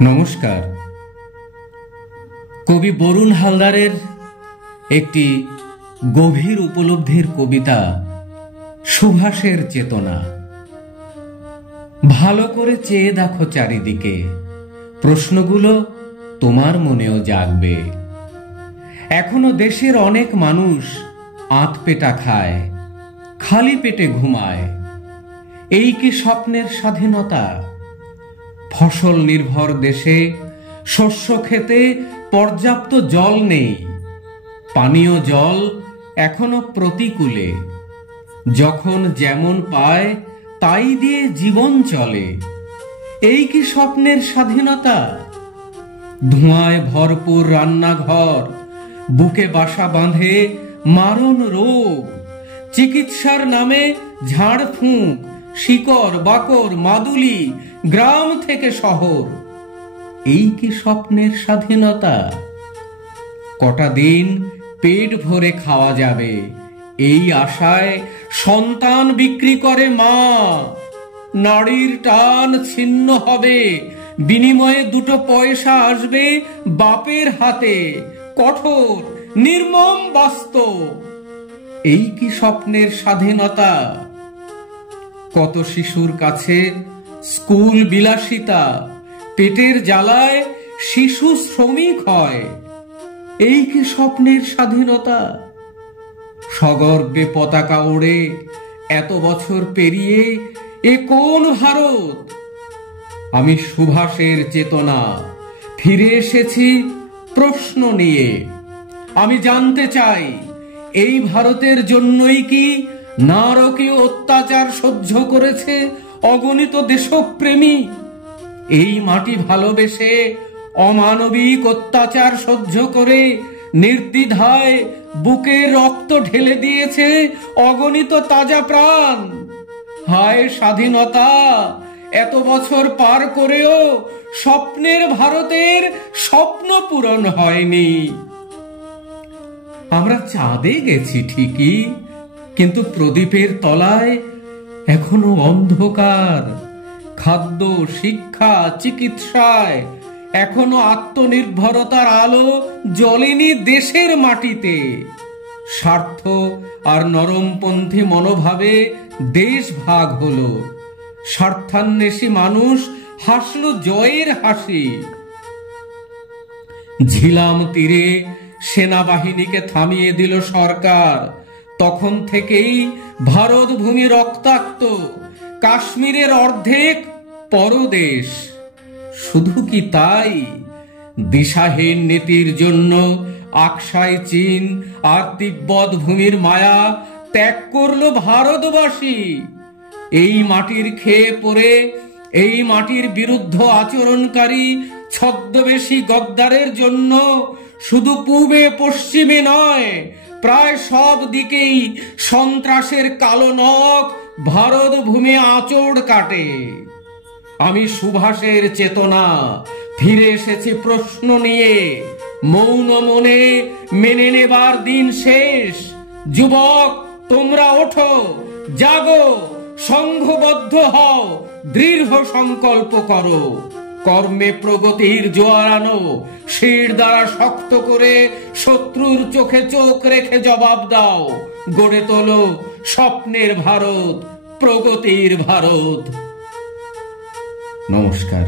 নমস্কার। কবি বরুণ হালদারের একটি গভীর উপলব্ধির কবিতা সুভাষের চেতনা। ভালো করে চেয়ে দেখো চারিদিকে, প্রশ্নগুলো তোমার মনেও জাগবে। এখনো দেশের অনেক মানুষ আধপেটা খায়, খালি পেটে ঘুমায়। এই কি স্বপ্নের স্বাধীনতা? ফসল নির্ভর দেশে শস্য খেতে পর্যাপ্ত জল নেই, পানীয় জল এখনো প্রতিকূলে। যখন যেমন পায় তাই দিয়ে জীবন চলে। এই কি স্বপ্নের স্বাধীনতা? ধোঁয়ায় ভরপুর রান্নাঘর, বুকে বাসা বাঁধে মারণ রোগ। চিকিৎসার নামে ঝাড়ফুঁক, শিকড় বাকড় মাদুলি, গ্রাম থেকে শহর। এই কি স্বপ্নের স্বাধীনতা? কটা দিন পেট ভরে খাওয়া যাবে, এই আশায় সন্তান বিক্রি করে মা। নারীর টান ছিন্ন হবে, বিনিময়ে দুটো পয়সা আসবে বাপের হাতে। কঠোর নির্মম বাস্তব। এই কি স্বপ্নের স্বাধীনতা? কত শিশুর কাছে স্কুল বিলাসিতা, পেটের জ্বালায় শিশু শ্রমিক হয়। এই কি স্বপ্নের স্বাধীনতা? সগর্বে পতাকা ওড়ে এত বছর পেরিয়ে এ কোন ভারত? আমি সুভাষের চেতনা, ফিরে এসেছি প্রশ্ন নিয়ে। আমি জানতে চাই, এই ভারতের জন্যই কি নারকীয় অত্যাচার সহ্য করেছে অগণিত দেশপ্রেমী? এই মাটি ভালোবেসে অমানবিক অত্যাচার সহ্য করে নির্দ্বিধায় বুকে রক্ত ঢেলে দিয়েছে অগণিত তাজা প্রাণ। হায় স্বাধীনতা! এত বছর পার করেও স্বপ্নের ভারতের স্বপ্ন পূরণ হয়নি। আমরা চাঁদে গেছি ঠিকই, কিন্তু প্রদীপের তলায় এখনো অন্ধকার। খাদ্য, শিক্ষা, চিকিৎসায় এখনো আত্মনির্ভরতার আলো জ্বলেনি দেশের মাটিতে। স্বার্থ আর নরমপন্থী মনোভাবে দেশ ভাগ হলো। স্বার্থান্বেষী মানুষ হাসলো জয়ের হাসি। ঝিলাম তীরে সেনাবাহিনীকে থামিয়ে দিল সরকার। তখন থেকেই ভারত ভূমি রক্তাক্ত, কাশ্মীরের অর্ধেক পরদেশ। শুধু কি তাই? দিশাহীন নীতির জন্য আকসাই চীন আর তিব্বত ভূমির মায়া ত্যাগ করলো ভারতবাসী। এই মাটির খেয়ে পড়ে এই মাটির বিরুদ্ধ আচরণকারী ছদ্মবেশী গদ্দারের জন্য শুধু পূবে পশ্চিমে নয়, প্রায় সব দিকেই সন্ত্রাসের কালো নখ ভারত ভূমি আঁচড় কাটে। আমি সুভাষের চেতনা, ফিরে এসেছি প্রশ্ন নিয়ে। মৌন মনে মেনে নেবার দিন শেষ। যুবক, তোমরা ওঠো, জাগো, সংঘবদ্ধ হও, দৃঢ় সংকল্প করো। কর্মে প্রগতির জোয়ার আনো, শির দ্বারা শক্ত করে শত্রুর চোখে চোখ রেখে জবাব দাও। গড়ে তোলো স্বপ্নের ভারত, প্রগতির ভারত। নমস্কার।